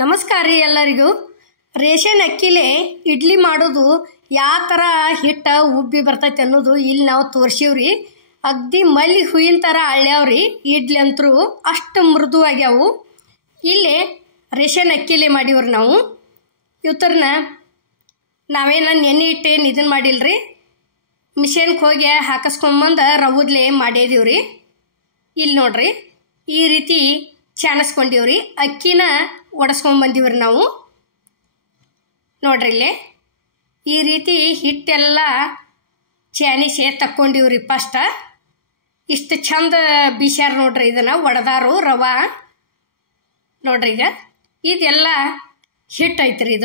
ನಮಸ್ಕಾರ ರೀ ಎಲ್ಲರಿಗೂ. ರೇಷನ್ ಅಕ್ಕಿಲೆ ಇಡ್ಲಿ ಮಾಡೋದು ಯಾವ ಥರ ಹಿಟ್ಟು ಉಬ್ಬಿ ಬರ್ತೈತೆ ಅನ್ನೋದು ಇಲ್ಲಿ ನಾವು ತೋರಿಸೀವ್ರಿ. ಅಗ್ದಿ ಮಲ್ಲಿ ಹೂವಿನ ಥರ ಅಳ್ಯಾವ್ರಿ ಇಡ್ಲಿ ಅಂತರೂ, ಅಷ್ಟು ಮೃದು ಆಗ್ಯಾವು. ಇಲ್ಲಿ ರೇಷನ್ ಅಕ್ಕಿಲೆ ಮಾಡೀವ್ರಿ ನಾವು. ಇವತ್ತರನ್ನ ನಾವೇನು ನೆನೆ ಇಟ್ಟೇನು ಇದನ್ನು ಮಾಡಿಲ್ರಿ, ಮಿಷನ್ಗೆ ಹೋಗಿ ಹಾಕಿಸ್ಕೊಂಬಂದು ರವುದ್ಲೆ ಮಾಡಿದೀವ್ರಿ. ಇಲ್ಲಿ ನೋಡ್ರಿ ಈ ರೀತಿ ಚಾಣಿಸ್ಕೊಂಡಿವ್ರಿ. ಅಕ್ಕಿನ ಒಡಿಸ್ಕೊಂಬಂದಿವ್ರಿ ನಾವು. ನೋಡ್ರಿ ಇಲ್ಲಿ ಈ ರೀತಿ ಹಿಟ್ಟೆಲ್ಲ ಚಾಣಿಸಿ ತಕ್ಕೊಂಡಿವ್ರಿ. ಫಸ್ಟ್ ಇಷ್ಟು ಚಂದ ಬೀಸ್ಯಾರ ನೋಡ್ರಿ, ಇದನ್ನು ಒಡೆದಾರು ರವಾ. ನೋಡ್ರಿ ಈಗ ಇದೆಲ್ಲ ಹಿಟ್ಟು ಐತ್ರಿ.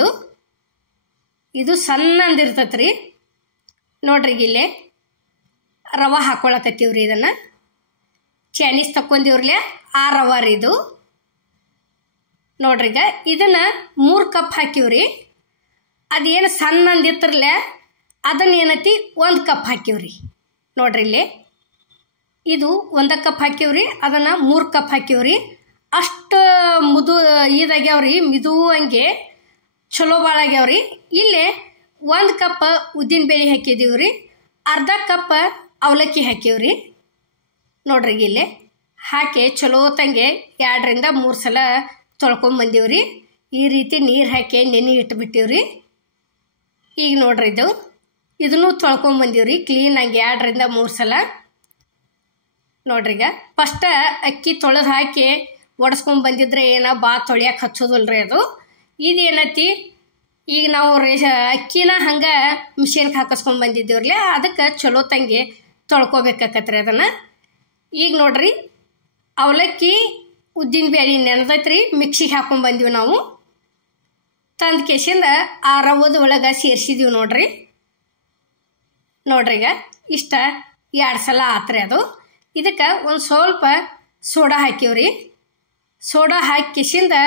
ಇದು ಸಣ್ಣಂದಿರ್ತೈತೆ ರೀ. ನೋಡ್ರಿ ಇಲ್ಲಿ ರವಾ ಹಾಕೊಳಕತ್ತೀವ್ರಿ. ಇದನ್ನು ಚಾನೀಸ್ ತಕ್ಕೊಂಡಿವ್ರಲೆ ಆ ರವಾ ರೀ ಇದು. ನೋಡ್ರಿ ಈಗ ಇದನ್ನು 3 ಕಪ್ ಹಾಕಿವ್ರಿ. ಅದೇನು ಸಣ್ಣಂದಿತ್ರಲೆ ಅದನ್ನ ಏನೈತಿ 1 ಕಪ್ ಹಾಕಿವ್ರಿ. ನೋಡ್ರಿ ಇಲ್ಲಿ ಇದು 1 ಕಪ್ ಹಾಕಿವ್ರಿ, ಅದನ್ನು 3 ಕಪ್ ಹಾಕಿವ್ರಿ. ಅಷ್ಟು ಇದಾಗ್ಯಾವ್ರಿ, ಮಿದು ಹಂಗೆ ಚಲೋ ಭಾಳ ಆಗ್ಯಾವ್ರಿ. ಇಲ್ಲಿ 1 ಕಪ್ ಉದ್ದಿನ ಬೇಳೆ ಹಾಕಿದೀವ್ರಿ, ಅರ್ಧ ಕಪ್ ಅವಲಕ್ಕಿ ಹಾಕಿವ್ರಿ. ನೋಡ್ರಿ ಇಲ್ಲಿ ಹಾಕಿ ಚಲೋ ತಂಗೆ 2 ರಿಂದ 3 ಸಲ ತೊಳ್ಕೊಂಬಂದೀವ್ರಿ. ಈ ರೀತಿ ನೀರು ಹಾಕಿ ನೆನೆ ಇಟ್ಬಿಟ್ಟಿವ್ರಿ. ಈಗ ನೋಡ್ರಿ ಇದನ್ನು ತೊಳ್ಕೊಂಬಂದೀವ್ರಿ ಕ್ಲೀನಾಗಿ 2 ರಿಂದ 3 ಸಲ. ನೋಡ್ರಿ ಈಗ ಫಸ್ಟ್ ಅಕ್ಕಿ ತೊಳೆದು ಹಾಕಿ ಒಡಿಸ್ಕೊಂಬಂದಿದ್ರೆ ಏನೋ ಭಾಳ ತೊಳ್ಯಾಕೆ ಹಚ್ಚೋದಿಲ್ರಿ ಅದು. ಇದೇನೈತಿ ಈಗ ನಾವು ಅಕ್ಕಿನ ಹಂಗೆ ಮಿಷನ್ಗೆ ಹಾಕಿಸ್ಕೊಂಬಂದಿದ್ದೀವ್ರಲ್ಲ, ಅದಕ್ಕೆ ಚಲೋ ತಂಗಿ ತೊಳ್ಕೊಬೇಕಾಕತ್ರಿ ಅದನ್ನು. ಈಗ ನೋಡ್ರಿ ಅವಲಕ್ಕಿ ಉದ್ದಿನ ಬೇಳೆ ನೆನೆದೈತ್ರಿ, ಮಿಕ್ಸಿಗೆ ಹಾಕೊಂಡ್ಬಂದೀವಿ ನಾವು. ತಂದು ಕೇಸಿಂದ ಆ ರವದ ಒಳಗೆ ಸೇರಿಸಿದೀವಿ ನೋಡ್ರಿ. ನೋಡ್ರಿ ಈಗ ಇಷ್ಟ 2 ಸಲ ಆತ್ರಿ ಅದು. ಇದಕ್ಕೆ ಒಂದು ಸ್ವಲ್ಪ ಸೋಡಾ ಹಾಕಿವ್ರಿ. ಸೋಡಾ ಹಾಕಿ ಕೇಸಿಂದ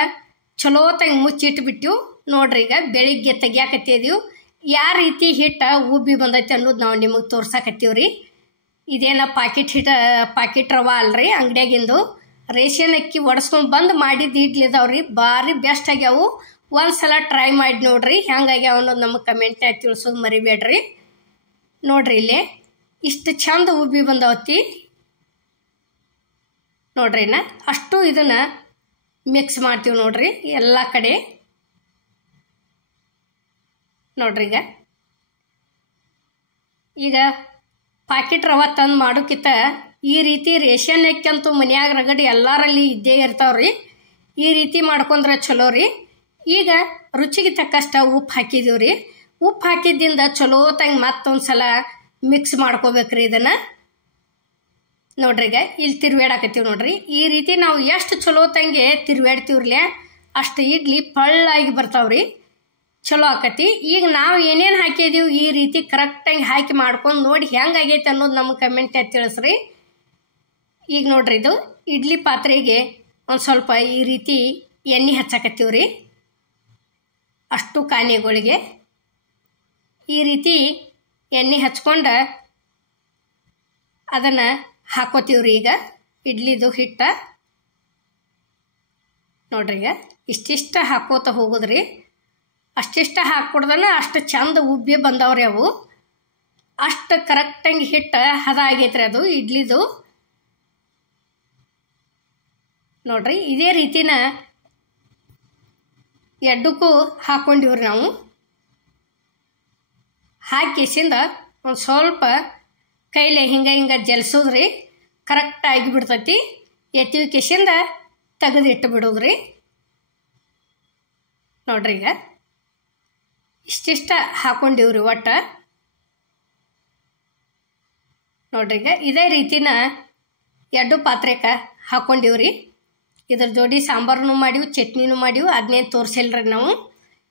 ಚಲೋ ತಂಗಿ ಮುಚ್ಚಿಟ್ಬಿಟ್ಟು ನೋಡ್ರಿ ಈಗ ಬೆಳಿಗ್ಗೆ ತೆಗಿಯಾಕತ್ತಿದೀವಿ. ಯಾವ ರೀತಿ ಹಿಟ್ಟು ಉಬ್ಬಿ ಬಂದೈತೆ ಅನ್ನೋದು ನಾವು ನಿಮಗೆ ತೋರ್ಸಾಕತ್ತೀವ್ರಿ. ಇದೇನ ಪಾಕಿಟ್ ರವಾ ಅಲ್ರಿ, ಅಂಗಡಿಯಾಗಿಂದು ರೇಷನ್ ಅಕ್ಕಿ ಒಡಿಸ್ಕೊಂಡು ಬಂದು ಮಾಡಿದ್ದು ಇಡ್ಲಿ ಇದಾವ್ರಿ. ಭಾರಿ ಬೆಸ್ಟ್ ಆಗ್ಯಾವು. ಒಂದು ಸಲ ಟ್ರೈ ಮಾಡಿ ನೋಡ್ರಿ ಹೆಂಗಾಗ್ಯಾವ ಅನ್ನೋದು ನಮಗೆ ಕಮೆಂಟ್ನಾಗ ತಿಳಿಸೋದು ಮರಿಬೇಡ್ರಿ. ನೋಡ್ರಿ ಇಲ್ಲಿ ಇಷ್ಟು ಚಂದ ಉಬ್ಬಿ ಬಂದವತ್ತಿ. ನೋಡ್ರಿ ಅಷ್ಟು ಇದನ್ನು ಮಿಕ್ಸ್ ಮಾಡ್ತೀವಿ ನೋಡ್ರಿ ಎಲ್ಲ ಕಡೆ. ನೋಡ್ರಿ ಈಗ ಪಾಕಿಟ್ ರವಾ ತಂದು ಮಾಡೋಕ್ಕಿಂತ ಈ ರೀತಿ ರೇಷನ್ ಅಕ್ಕಿ ಅಂತೂ ಮನ್ಯಾಗ ರಗಡಿ ಎಲ್ಲರಲ್ಲಿ ಇದ್ದೇ ಇರ್ತಾವ್ರಿ. ಈ ರೀತಿ ಮಾಡ್ಕೊಂಡ್ರೆ ಚಲೋ ರೀ. ಈಗ ರುಚಿಗೆ ತಕ್ಕಷ್ಟು ಉಪ್ಪು ಹಾಕಿದೀವ್ರಿ. ಉಪ್ಪು ಹಾಕಿದ್ದಿಂದ ಚಲೋ ತಂಗೆ ಮತ್ತೊಂದು ಸಲ ಮಿಕ್ಸ್ ಮಾಡ್ಕೋಬೇಕ್ರಿ ಇದನ್ನು. ನೋಡ್ರಿ ಈಗ ಇಲ್ಲಿ ತಿರ್ವೇಡಾಕತ್ತೀವಿ ನೋಡ್ರಿ. ಈ ರೀತಿ ನಾವು ಎಷ್ಟು ಚಲೋ ತಂಗೆ ತಿರ್ವೇಡ್ತೀವ್ರಲೆ ಅಷ್ಟು ಇಡ್ಲಿ ಪಳ್ಳಾಗಿ ಬರ್ತಾವ್ರಿ, ಚಲೋ ಆಕತಿ. ಈಗ ನಾವು ಏನೇನು ಹಾಕಿದೀವಿ ಈ ರೀತಿ ಕರೆಕ್ಟಾಗಿ ಹಾಕಿ ಮಾಡ್ಕೊಂಡು ನೋಡಿ ಹೆಂಗಾಗೈತೆ ಅನ್ನೋದು ನಮಗೆ ಕಮೆಂಟ್ನಾಗ ತಿಳಿಸ್ರಿ. ಈಗ ನೋಡ್ರಿ ಇದು ಇಡ್ಲಿ ಪಾತ್ರೆಗೆ ಒಂದು ಸ್ವಲ್ಪ ಈ ರೀತಿ ಎಣ್ಣೆ ಹಚ್ಚಾಕತ್ತೀವ್ರಿ. ಅಷ್ಟು ಕಾನೆಗಳಿಗೆ ಈ ರೀತಿ ಎಣ್ಣೆ ಹಚ್ಕೊಂಡು ಅದನ್ನು ಹಾಕೋತೀವ್ರಿ. ಈಗ ಇಡ್ಲಿದು ಹಿಟ್ಟ ನೋಡ್ರಿ ಈಗ ಇಷ್ಟಿಷ್ಟ ಹಾಕೋತ ಹೋಗೋದ್ರಿ. ಅಷ್ಟಿಷ್ಟ ಹಾಕ್ಕೊಡ್ದನ ಅಷ್ಟು ಚಂದ ಉಬ್ಬಿ ಬಂದವ್ರಿ ಅವು. ಅಷ್ಟು ಕರೆಕ್ಟಾಗಿ ಹಿಟ್ಟು ಹದ ಆಗೈತ್ರಿ ಅದು ಇಡ್ಲಿದು. ನೋಡ್ರಿ ಇದೇ ರೀತಿನ ಎಡ್ಡಕ್ಕೂ ಹಾಕ್ಕೊಂಡಿವ್ರಿ ನಾವು. ಹಾಕಿಸಿಂದ ಒಂದು ಸ್ವಲ್ಪ ಕೈಲೇ ಹಿಂಗೆ ಜಲ್ಸೋದ್ರಿ, ಕರೆಕ್ಟಾಗಿ ಬಿಡ್ತೈತಿ. ಎತ್ತಿವಿ ಕಿಸಿಂದ ತೆಗೆದಿಟ್ಟು ಬಿಡೋದ್ರಿ. ನೋಡ್ರಿ ಈಗ ಇಷ್ಟಿಷ್ಟ ಹಾಕೊಂಡಿವ್ರಿ ಒಟ್ಟು. ನೋಡ್ರಿ ಈಗ ಇದೇ ರೀತಿನ 2 ಪಾತ್ರೆಗೆ ಹಾಕೊಂಡಿವ್ರಿ. ಇದ್ರ ಜೋಡಿ ಸಾಂಬಾರನು ಮಾಡಿವಿ, ಚಟ್ನಿನೂ ಮಾಡಿವಿ. ಅದನ್ನೇನು ತೋರಿಸಿಲ್ರಿ ನಾವು,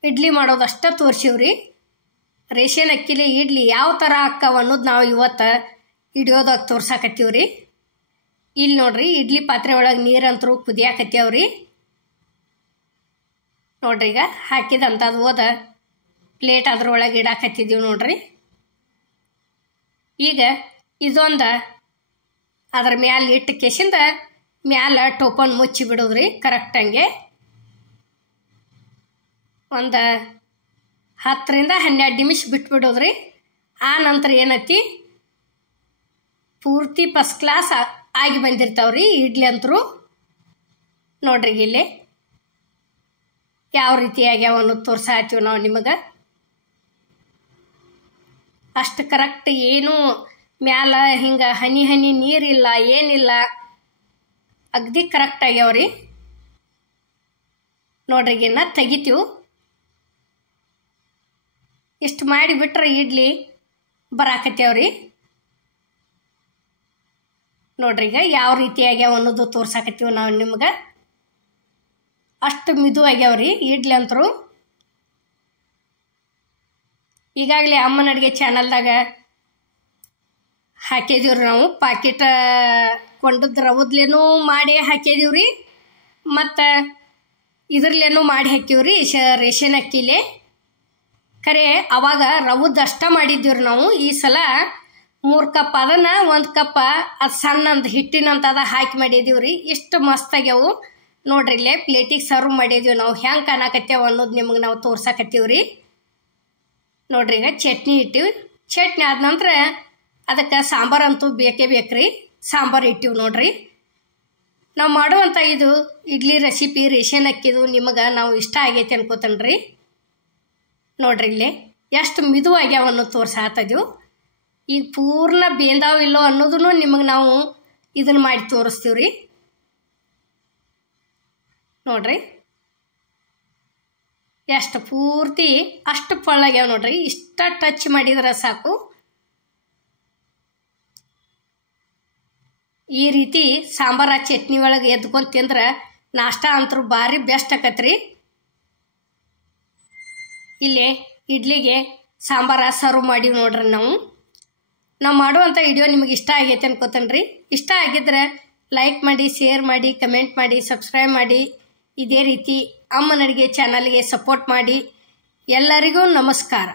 ಇಡ್ಲಿ ಮಾಡೋದಷ್ಟೇ ತೋರಿಸಿವ್ರಿ. ರೇಷನ್ ಅಕ್ಕಿಲಿ ಇಡ್ಲಿ ಯಾವ ಥರ ಹಾಕ್ಕಾವ ಅನ್ನೋದು ನಾವು ಇವತ್ತು ಹಿಡಿಯೋದಾಗ ತೋರ್ಸಾಕತ್ತೀವ್ರಿ. ಇಲ್ಲಿ ನೋಡ್ರಿ ಇಡ್ಲಿ ಪಾತ್ರೆ ಒಳಗೆ ನೀರಂತರೂ ಕುದಿಯಾಕತ್ಯಾವ್ರಿ. ನೋಡ್ರಿ ಈಗ ಹಾಕಿದಂಥದ್ದು ಹೋದ ಪ್ಲೇಟ್ ಅದ್ರೊಳಗೆ ಇಡಾಕತ್ತಿದ್ದೀವಿ ನೋಡ್ರಿ. ಈಗ ಇದೊಂದು ಅದ್ರ ಮ್ಯಾಲೆ ಇಟ್ಟು ಕೇಸಿಂದ ಮ್ಯಾಲ ಟೋಪನ್ ಮುಚ್ಚಿ ಬಿಡೋದ್ರಿ ಕರೆಕ್ಟಂಗೆ. ಒಂದು 10ರಿಂದ 12 ನಿಮಿಷ ಬಿಟ್ಬಿಡೋದ್ರಿ. ಆ ನಂತರ ಏನೈತಿ ಪೂರ್ತಿ ಫಸ್ಟ್ ಕ್ಲಾಸ್ ಆಗಿ ಬಂದಿರ್ತಾವ್ರಿ ಇಡ್ಲಿ ಅಂತರೂ. ನೋಡ್ರಿ ಇಲ್ಲಿ ಯಾವ ರೀತಿ ಆಗ್ಯಾವ ಅನ್ನೋದು ತೋರ್ಸಾತೀವಿ ನಾವು ನಿಮಗೆ. ಅಷ್ಟು ಕರೆಕ್ಟ್ ಏನು ಮ್ಯಾಲ ಹಿಂಗೆ ಹನಿ ಹನಿ ನೀರಿಲ್ಲ, ಏನಿಲ್ಲ, ಅಗದಿ ಕರೆಕ್ಟ್ ಆಗ್ಯಾವ್ರಿ. ನೋಡ್ರಿ ಇನ್ನ ತೆಗಿತೀವಿ. ಇಷ್ಟು ಮಾಡಿಬಿಟ್ರೆ ಇಡ್ಲಿ ಬರಾಕತ್ಯಾವ್ರಿ. ನೋಡ್ರಿ ಈಗ ಯಾವ ರೀತಿ ಆಗ್ಯಾವ ಅನ್ನೋದು ತೋರ್ಸಾಕತ್ತೀವಿ ನಾವು ನಿಮ್ಗೆ. ಅಷ್ಟು ಮಿದು ಆಗ್ಯಾವ್ರಿ ಇಡ್ಲಿ ಅಂತರೂ. ಈಗಾಗಲೇ ಅಮ್ಮನ ಅಡುಗೆ ಚಾನಲ್ದಾಗ ಹಾಕಿದೀವ್ರಿ ನಾವು. ಪಾಕೆಟ್ ಕೊಂಡದ್ದು ರವದ್ಲೇನೂ ಮಾಡಿ ಹಾಕಿದೀವ್ರಿ, ಮತ್ತು ಇದ್ರಲ್ಲೇನೂ ಮಾಡಿ ಹಾಕಿವ್ರಿ ರೇಷನ್ ಅಕ್ಕಿಲೆ. ಖರೆ ಅವಾಗ ರವದ್ದು ಅಷ್ಟ ಮಾಡಿದ್ದೀವ್ರಿ ನಾವು. ಈ ಸಲ 3 ಕಪ್ ಅದನ್ನು 1 ಕಪ್ ಅದು ಸಣ್ಣಂದು ಹಿಟ್ಟಿನಂತದ ಹಾಕಿ ಮಾಡಿದೀವ್ರಿ. ಇಷ್ಟು ಮಸ್ತ್ ಆಗ್ಯಾವು ನೋಡ್ರಿ. ಇಲ್ಲೇ ಪ್ಲೇಟಿಗೆ ಸರ್ವ್ ಮಾಡಿದೀವಿ ನಾವು. ಹೆಂಗೆ ಕಾಣಕತ್ತೇವ ಅನ್ನೋದು ನಿಮಗೆ ನಾವು ತೋರ್ಸಾಕತ್ತೀವ್ರಿ. ನೋಡ್ರಿ ಈಗ ಚಟ್ನಿ ಇಟ್ಟಿವಿ. ಚಟ್ನಿ ಆದ ನಂತರ ಅದಕ್ಕೆ ಸಾಂಬಾರು ಅಂತೂ ಬೇಕೇ ಬೇಕ್ರಿ. ಸಾಂಬಾರು ಇಟ್ಟಿವಿ ನೋಡ್ರಿ. ನಾವು ಮಾಡುವಂಥ ಇದು ಇಡ್ಲಿ ರೆಸಿಪಿ ರೇಷನ್ ಅಕ್ಕಿದು ನಿಮಗೆ ನಾವು ಇಷ್ಟ ಆಗೈತೆ ಅನ್ಕೋತನ್ರಿ. ನೋಡ್ರಿ ಇಲ್ಲಿ ಎಷ್ಟು ಮಿದು ಆಗ್ಯಾವ ಅನ್ನೋದು ತೋರ್ಸಾತದೀವಿ. ಈಗ ಪೂರ್ಣ ಬೇಂದಾವ ಇಲ್ಲೋ ಅನ್ನೋದನ್ನು ನಿಮಗೆ ನಾವು ಇದನ್ನು ಮಾಡಿ ತೋರಿಸ್ತೀವ್ರಿ. ನೋಡ್ರಿ ಎಷ್ಟು ಪೂರ್ತಿ ಅಷ್ಟು ಪಳ್ಳಾಗ್ಯಾವ ನೋಡ್ರಿ. ಇಷ್ಟ ಟಚ್ ಮಾಡಿದ್ರೆ ಸಾಕು. ಈ ರೀತಿ ಸಾಂಬಾರ ಚಟ್ನಿ ಒಳಗೆ ಎದ್ಕೊಂಡು ತಿಂದ್ರೆ ನಾಷ್ಟ ಅಂತರೂ ಭಾರಿ ಬೆಸ್ಟ್ ಆಕತ್ರಿ. ಇಲ್ಲಿ ಇಡ್ಲಿಗೆ ಸಾಂಬಾರ ಸರ್ವ್ ಮಾಡಿವಿ ನೋಡ್ರಿ ನಾವು. ಮಾಡುವಂಥ ವಿಡಿಯೋ ನಿಮಗೆ ಇಷ್ಟ ಆಗೈತೆ ಅನ್ಕೋತೇನ್ರಿ. ಇಷ್ಟ ಆಗಿದ್ರೆ ಲೈಕ್ ಮಾಡಿ, ಶೇರ್ ಮಾಡಿ, ಕಮೆಂಟ್ ಮಾಡಿ, ಸಬ್ಸ್ಕ್ರೈಬ್ ಮಾಡಿ. ಇದೇ ರೀತಿ ಅಮ್ಮನ ಅಡುಗೆ ಚಾನಲ್ಗೆ ಸಪೋರ್ಟ್ ಮಾಡಿ. ಎಲ್ಲರಿಗೂ ನಮಸ್ಕಾರ.